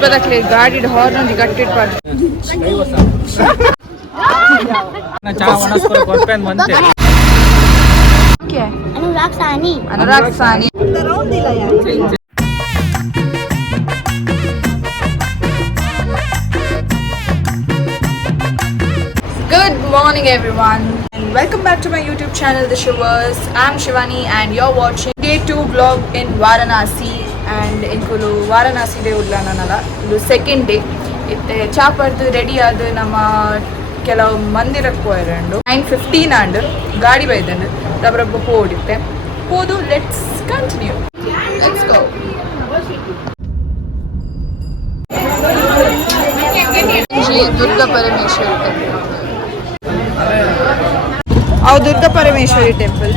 ಇಪ್ಪತ್ತಕ್ಕೆ ಗಾಡಿ ಹಾರ್ನ್ ಒಂದು ಕಟ್ಟಿಟ್ಟು ಪಾಡು अनुराग सानी Good morning everyone and welcome back to my YouTube channel The Shivers. I'm Shivani and you're watching day 2 vlog in Varanasi and inkulu Varanasi day udlananala idu second day itte chapardu ready adu nama ಕೆಲವು ಮಂದಿರಕ್ಕೆ ಹೋಯ್ರಂಡು 9:15 and ಗಾಡಿ ಬೈದಂಡು ರಬ್ಬರಬ್ಬ ಹೋಡಿತ್ತೆ ಹೋದು let's continue let's go Durga Parameshwari temple ಅವು Durga Parameshwari temple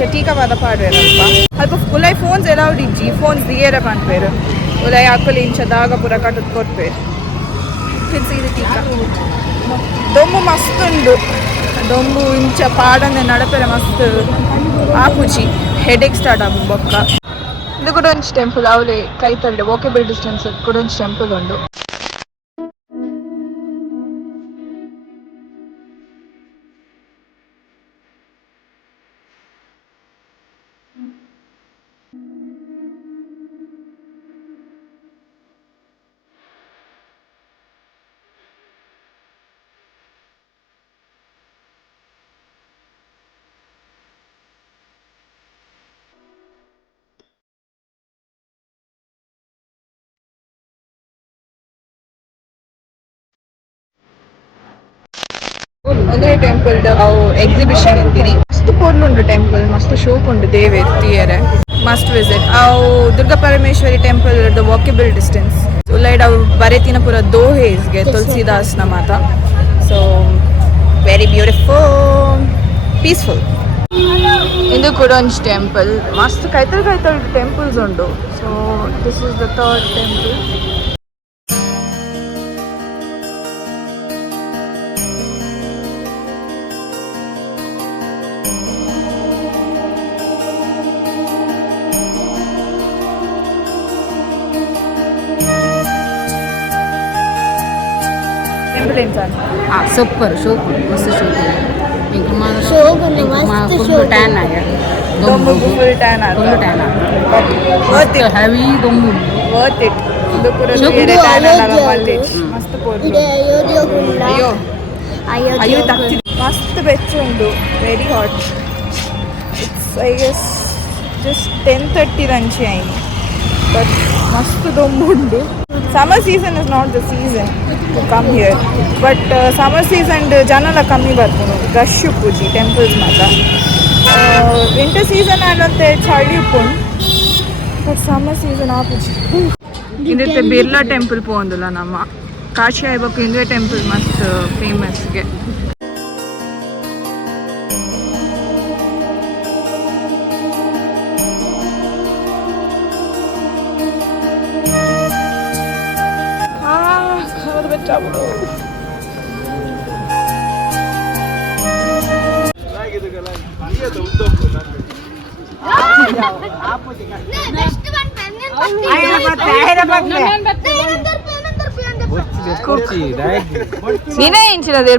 ಚಟೀಕವಾದ ಪಾಡ್ವೇರಪ್ಪ ಅಲ್ಪ ಉಲಾಯ್ phones ಎಲ್ಲ ಇಜ್ಜಿ phones ದಿಯೇರ ಮಾಡ್ಪೇರು ಉಲಾಯ್ ಹಾಕಲಿ ಇಂಚ ದಾಗ ಪೂರ ಕಟ್ಟದ್ ಕೊಡ್ಪೇರು ಇದು ಟೀಕ ದೊಂಬು ಮಸ್ತ್ ಉಂಡು ದೊಂಬು ಇಂಚ ಪಾಡಂದೆ ನಡಪೆರೆ ಮಸ್ತ್ ಆಪುಜಿ ಹೆಡೇಕ್ ಸ್ಟಾರ್ಟ್ ಆಗು ಬೊಕ್ಕ ಇದು ಕೂಡ ಒಂದು ಟೆಂಪಲ್ ಅವಳೆ ಕೈ ತಳ್ಳಿ ವಾಕೇಬಲ್ ಡಿಸ್ಟೆನ್ಸ್ ಕೂಡ ಒಂದು ಟೆಂಪಲ್ ಉಂಡು ಒಂದೇ ಟೆಂಪಲ್ ಅವು ಎಕ್ಸಿಬಿಷನ್ ಇರ್ತೀರಿ ಮಸ್ತ್ ಪೋರ್ಲುಂಡು ಟೆಂಪಲ್ ಮಸ್ತ್ ಶೋಕ್ ಉಂಡು ದೇವೆ ಎತ್ತಿಯರೆ ಮಸ್ಟ್ ವಿಸಿಟ್ ಅವು Durga Parameshwari temple the walkable distance ಉಲ್ಲೈಡ್ ಅವು ಬರೆತಿನ ಪೂರ ದೋಹೇಸ್ಗೆ ತುಳಸಿದಾಸ್ನ ಮಾತ ಸೊ ವೆರಿ ಬ್ಯೂಟಿಫುಲ್ ಪೀಸ್ಫುಲ್ ಇದು ಕೂಡ ಒಂದು ಟೆಂಪಲ್ ಮಸ್ತ್ ಕೈತಲ್ ಟೆಂಪಲ್ಸ್ ಉಂಡು so this is the third temple super ಶೋಕ್ ಮಸ್ತ್ ಶೋಕ್ ಈಗ ಫುಲ್ ಟ್ಯಾನ್ ಆಗ ಫುಲ್ ಟ್ಯಾನ್ ಹೆವಿ ದೊಂಬು ವರ್ತ್ ಇಟ್ ಇದು ಕೂಡ ಟ್ಯಾನ್ ಆಗಲ್ಲ ಮಸ್ತ್ ಪೋರ್ಲು ಅಯ್ಯೋ ಅಯ್ಯೋ ತಗ್ತಿ ಮಸ್ತ್ ಬೆಚ್ಚ ಉಂಡು very hot it's I guess just 10:30 ರಂಚಿ ಆಯ್ತು ಬಟ್ ಮಸ್ತ್ ದೊಂಬು ಉಂಡು summer season is not the season to come here but summer season janala kammi barpunu rush pooji temples mata winter season anante chali uppun but summer season aapuji indite birla temple pondula namma kashi aibakku indre temple mast famous ge ನೀನೇ ಇಂಚಿನದು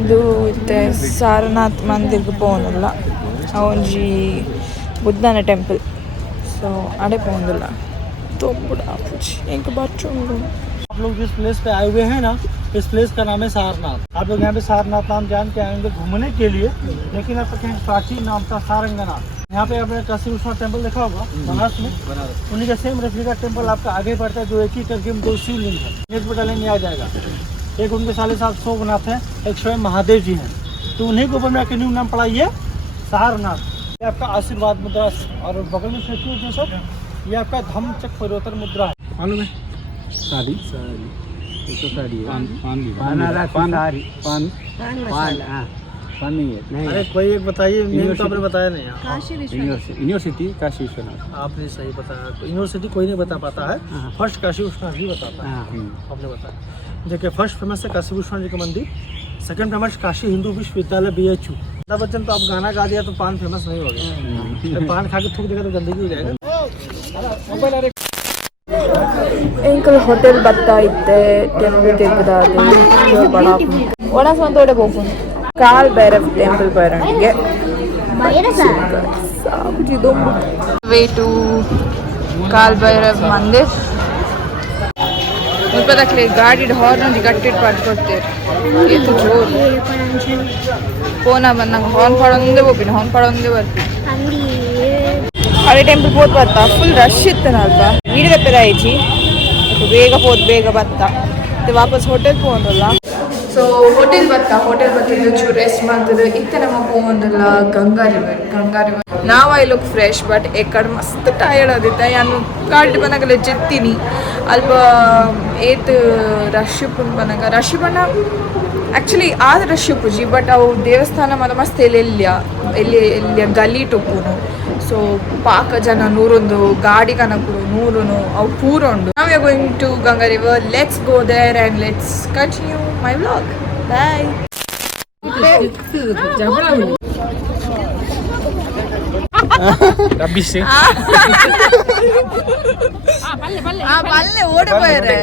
ಇದು ಇತ್ತೆ ಸಾರನಾಥ್ ಮಂದಿರ್ಗೆ ಪೋನಲ್ಲ ಅವೊಂಜಿ ಬುದ್ಧನ temple so ಅಡೆ ಪೋಂದಿಲ್ಲ आप लोग जिस place पे आए हुए हैं ना इस प्लेस का नाम है सारनाथ आप लोग यहाँ पे सारनाथ नाम जान के आएंगे घूमने के लिए लेकिन आपका कहीं प्राचीन नाम था सारंगनाथ यहाँ पे आपने काशी विश्वनाथ टेम्पल देखा होगा बनारस में उन्हीं का सेम रेप्लिका टेम्पल आपका आगे पड़ता है जो एक ही करके दो शिवलिंग है नेक्स्ट बटालियन में आ जाएगा एक उनके 7.5 सोमनाथ है एक स्वयं महादेव जी हैं तो उन्हीं के ऊपर में आके न्यू नाम पड़ा ये सारनाथ ये आपका आशीर्वाद मुद्रा और बगल में सेतु जो सब ये आपका धम्मचक्र परिवर्तन मुद्रा है मालूम है साड़ी तो साड़ी है पान नहीं है नहीं अरे कोई एक बताइए मेन तो आपने बताया नहीं यूनिवर्सिटी काशी विश्वनाथ आपने सही बताया तो यूनिवर्सिटी कोई नहीं बता पाता है फर्स्ट काशी विश्वनाथ ही बताता है आपने बताया देखिए फर्स्ट फेमस है काशी विश्वनाथ जी का मंदिर सेकंड फेमस काशी हिंदू विश्वविद्यालय BHU। अमिताभ बच्चन तो अब गाना गा दिया तो पान फेमस नहीं हो गया। पान खा के थूक देगा तो गंदगी हो जाएगा। ಎಂಕಲ್ ಹೋಟೆಲ್ ಬರ್ತಾ ಇದ್ದೆ ಟೆಂಪಲ್ ತಿರುಗದಾದೆ ಬಡ ಒಣಸಂತೋಡೆ ಹೋಗ್ಬೋದು ಕಾಲ್ ಭೈರವ್ ಟೆಂಪಲ್ ಬರೋಣಿಗೆ ವೇ ಟು ಕಾಲ್ ಭೈರವ್ ಮಂದಿರ್ ಮುಲ್ಪದಕ್ಲೆ ಗಾಡಿ ಹಾರ್ನ್ ಗಟ್ಟಿಟ್ಟು ಪಡ್ಕೊಡ್ತೇವೆ ಏತು ಜೋರು ಫೋನ ಬಂದಂಗೆ ಹಾರ್ನ್ ಪಾಡೊಂದೇ ಹೋಗ್ತೀನಿ ಹಾರ್ನ್ ಪಾಡೊಂದೇ ಬರ್ತೀನಿ ಅದೇ ಟೆಂಪಲ್ ಹೋದ್ ಬರ್ತಾ ಫುಲ್ ರಶ್ ಇತ್ತು ಅಲ್ಪ ವೀಡಿಯೋ ಪೆರ ಆಯ್ಚಿ ಬೇಗ ಹೋದ್ ಬೇಗ ಬರ್ತಾ ಮತ್ತೆ ವಾಪಸ್ ಹೋಟೆಲ್ ಹೋಗಲ್ಲ ಸೊ ಹೋಟೆಲ್ ಬರ್ತಿದ್ದು ಚೂರು ರೆಸ್ಟ್ ಮಾಡ್ತಿದ್ದು ಇತ್ತ ನಮ್ಮ ಹೋಗಲ್ಲ ಗಂಗಾ ರಿವರ್ ನಾವು ಐ ಲುಕ್ ಫ್ರೆಶ್ ಬಟ್ ಎಕ್ಕಡೆ ಮಸ್ತ್ ಟಯರ್ಡ್ ಆದಿತ್ತ ನಾನು ಗಾಡಿ ಬಂದಾಗಲೇ ಜೆತ್ತೀನಿ ಅಲ್ಪ ಏತ್ ರಶ್ ಬಂದಾಗ ರಶ್ ಬಣ್ಣ ಆ್ಯಕ್ಚುಲಿ ಆದ ರಶ್ ಪೂಜಿ ಬಟ್ ಅವು ದೇವಸ್ಥಾನ ಮತ್ತು ಮಸ್ತ್ ಎಲ್ಲಿ ಗಲೀಟು ಉಪ್ಪುನು ಸೊ ಪಾಕ ಜನ ನೂರೊಂದು ಗಾಡಿ ಕನಕರು ನೂರುನು ಅವು ಪೂರ ಉಂಡು ನಾವು are going to Ganga river let's go there and let's continue my vlog bye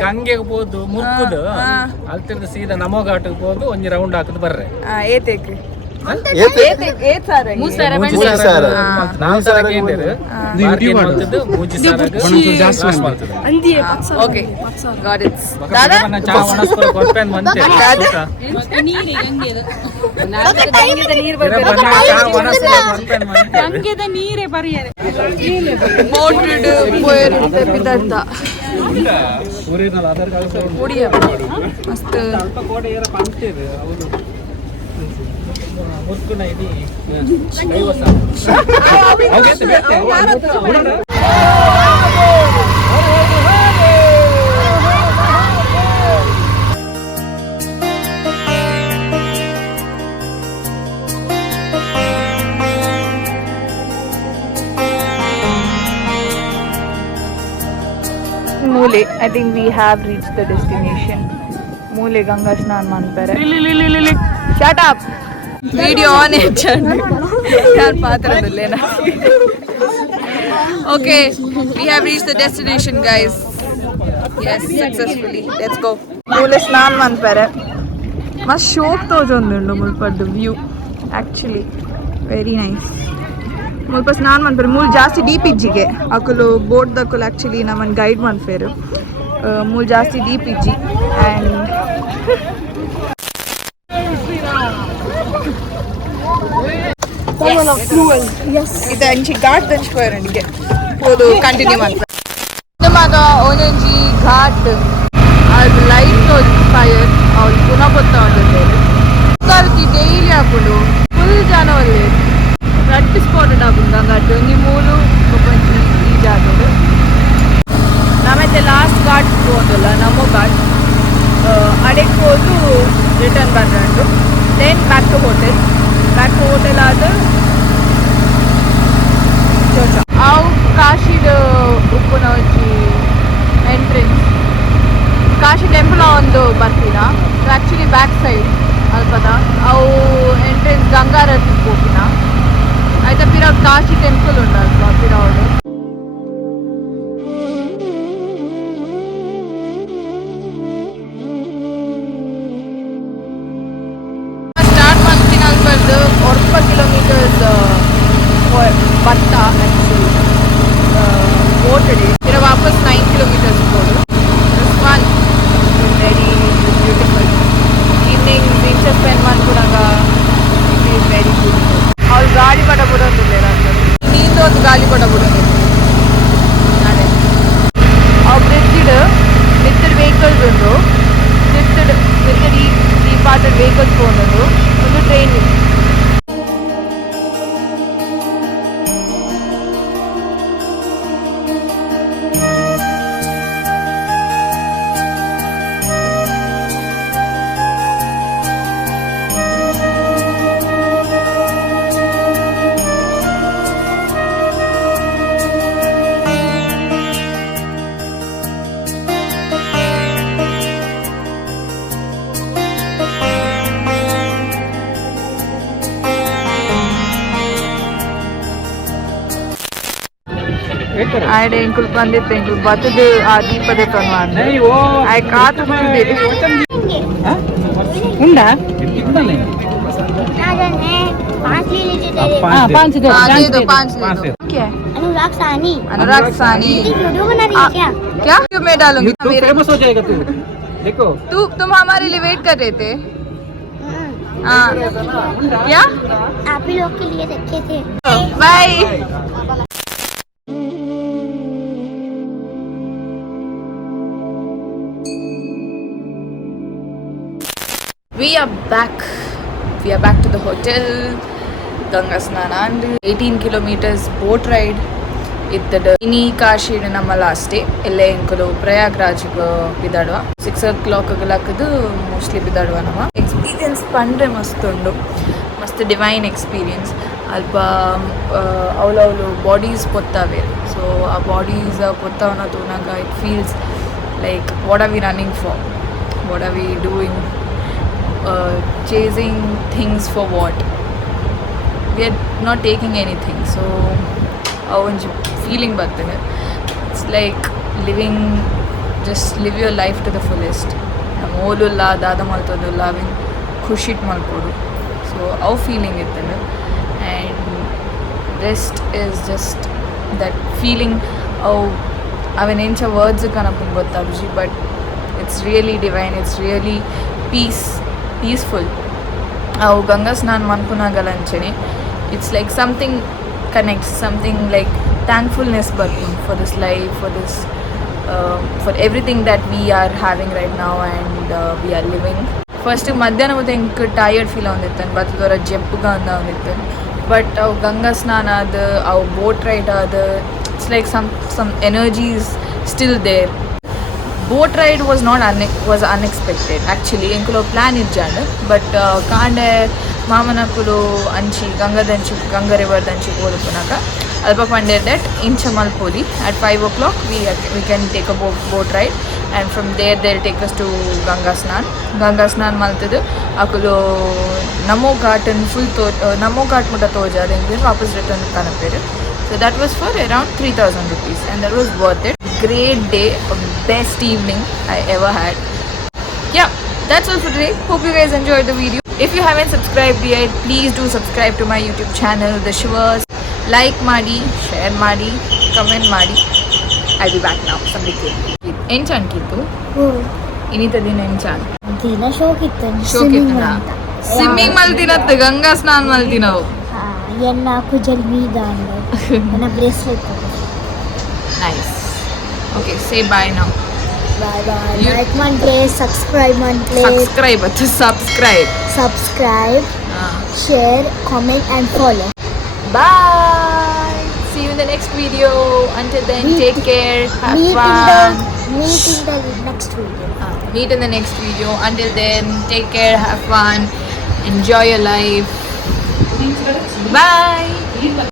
ಗಂಗೆಗೆ ಹೋದು ಮುರ್ಕುದು ಅಲ್ತಿರ್ದು ಸೀದಾ ನಮೋ ಘಾಟಿಗೆ ಹೋದು ಒಂಜಿ ರೌಂಡ್ ಹಾಕುದು ಬರ್ರೆ ಏತೇಕ್ರಿ ಓಕೆ ಗಾಟ್ ಇಟ್ ದಾದಾ ನೀರೇ ಬರೆಯರೆ ಮೋಟ್ರಿಡ್ ಪೋಯರ್ ಬಿದ್ದಂತ ಕುಡಿಯ ಮಸ್ತ್ Mule. I think we have reached the destination. Mule Ganga Snan Manpare. Shut up. Video on it. Okay, we have reached the destination, guys. Yes, successfully. Let's go. Mule Snan Manpare. Must show the view. Actually, very nice. ಮುಲ್ಪ ಸ್ನಾನ ಮಾಡ್ತಾರೆ ಮೂಲ್ ಜಾಸ್ತಿ deep ಇಜ್ಜಿಗೆ ಅಕಲು boat ದಕ್ಕಲು actually ನಮ್ಮನ್ನು guide ಮಾಡ್ಫೇರು ಮೂಲ್ ಜಾಸ್ತಿ deep ಇಜ್ಜಿ and ಇದು ಅಂಚಿ ಘಾಟ್ ದಂಚ್ಕೋಯರಿಗೆ ಹೋದು ಕಂಟಿನ್ಯೂ ಮಾಡ್ತಾರೆ ಮಾತ ಒಂದೊಂಜಿ ಘಾಟ್ ಅದು ಲೈಟ್ ಫೈರ್ ಅವ್ರು ಪುನಃ ಗೊತ್ತ ಡೈಲಿ ಹಾಕೊಂಡು ಫುಲ್ ಜನ ಒಳ್ಳೆ ರಟ್ಟು ಸ್ಪಾಟೆಡ್ ಆಗುಂಡು ಗಂಗಾಟ್ ಒಂಜಿ ಮೂಲು ಒಂಜಿ ಈ ಜಾಗಡು ನಮ್ಮತ್ತೆ ಲಾಸ್ಟ್ ಘಾಟ್ ಹೋದಲ್ಲ ನಮೋ ಘಾಟ್ ಅಡೆಗೆ ಹೋದು ರಿಟರ್ನ್ ಬರ್ರಂಡು ದೆನ್ ಬ್ಯಾಕ್ ಟು ಹೋಟೆಲ್ ಆದ ಚೋಚ ಅವು ಕಾಶಿದ ಉಪ್ಪುನ ಒಂಜಿ ಎಂಟ್ರೆನ್ಸ್ ಕಾಶಿ ಟೆಂಪಲ್ ಒಂದು ಬರ್ತೀನ ಆ್ಯಕ್ಚುಲಿ ಬ್ಯಾಕ್ ಸೈಡ್ ಅಲ್ಪದ ಅವು ಎಂಟ್ರೆನ್ಸ್ ಗಂಗಾರತಿಗೆ ಹೋಗಿನ అయితే పిరా కాశీ టెంపుల్ ఉండాలి పిరావుడు ಸ್ಟಾರ್ಟ್ ಮಾಡ್ತೀನಿ ಅನ್ಬಾರ್ದು 40 ಕಿಲೋಮೀಟರ್ಸ್ ಭತ್ತ ಆ್ಯಕ್ಚುಲಿ ಓಟಡಿ फिर वापस 9 किलोमीटर्स ಹೋದು fun very beautiful evening beach spend ಮಾಡ್ಕೊಂಡಾಗ ಇಟ್ ಈಸ್ ವೆರಿ ಬ್ಯೂಟಿಫುಲ್ ಅವ್ರು ಗಾಳಿ ಪಟ ಬಿಡೋದಿಲ್ಲ ನೀಂದು ಒಂದು ಗಾಳಿ ಪಟ ಬಿಡೋದು ಅದೇ ಅವ್ರು ಬ್ರಿಡ್ಜಿಡ್ ಮಿತ್ತಡ್ ವೆಹಿಕಲ್ಸ್ ಉಂಟು ಮಿತ್ತಡ್ ಈ ಪಾರ್ಟೆಡ್ ವೆಹಿಕಲ್ಸ್ ಹೋಗೋದು ಒಂದು ಟ್ರೈನ್ आयडे इंकुल पंदित इंकुल बतदे आ दीपदे तनवान आय कातु कुदे ఉండా कितना लेंगे? 5 दे दे दो 5 दे दो क्या है अनुराग सानी अनुराग सानी वीडियो बना रही है क्या क्यों मैं डालूंगी तू फेमस हो जाएगा तू देखो तुम हमारे लिए वेट कर रहे थे हाँ क्या आप ही लोग के लिए रखे थे bye We are back to the hotel. Ganga Snana and 18 kilometers boat ride. Ittadu ini Kashi nama last day. Elle enkulu Prayagraj bidadwa 6 o'clock galakadu mostly bidadwa nama. Experience pandre mastundu. Mast divine experience. Alpa avulu bodies pottave. So our bodies pottavana tonaga it feels like what are we running for? What are we doing? Chasing things for what? We are not taking anything. So our feeling bರ್ತದೆ. It's like living, just live your life to the fullest. Namolulla dada maltodulla avin khushit malpodu. So our feeling ittane, and rest is just that feeling. Avin encha words kanapun gottabuji, but it's really divine. It's really peaceful. Our Ganga Snan Mankunagalachane, it's like something connects, something like thankfulness for this life, for everything that we are having right now and we are living. First madhyana hote inka tired feel agunditte but adora jeppuga anda agunditte, but our Ganga Snan adu our boat ride adu it's like some energy is still there. Boat ride was unexpected actually. Enkulo plan idjande but kaande mamanakulu anchi ganga river danchi podupunaka alpa pande that Inchamalpodi at 5 o'clock we can take a boat ride, and from there they'll take us to Ganga Snan maltadu akulo Namo Ghat and full Namo Ghat mutta tojade engin vapas return kanaperu. So that was for around 3,000 rupees and that was worth it. Great day, best evening I ever had. Yeah, that's all for today. Hope you guys enjoyed the video. If you haven't subscribed yet, please do subscribe to my YouTube channel, The Shivers. Like ಮಾಡಿ, share ಮಾಡಿ, comment ಮಾಡಿ. I'll be back now. Somebody Enchan kitu. Inita din enchan. ದಿನ ಶೋಕಿತ್ತು Show kitna. Swimming maltinat Ganga Snan maltinavu. ಎನ್ನ ಕುಜಲ್ ಮೀದ ನನ್ನ bracelet Nice. Okay, say bye now. Bye bye You- like ಮಾಡ್ಲಿ subscribe ಮಾಡ್ಲಿ Subscribe. Share comment and follow Bye. See you in the next video. Until then, take care. Have fun. meet in the next video. Meet in the next video. Until then, take care. Have fun. Enjoy your life. Bye.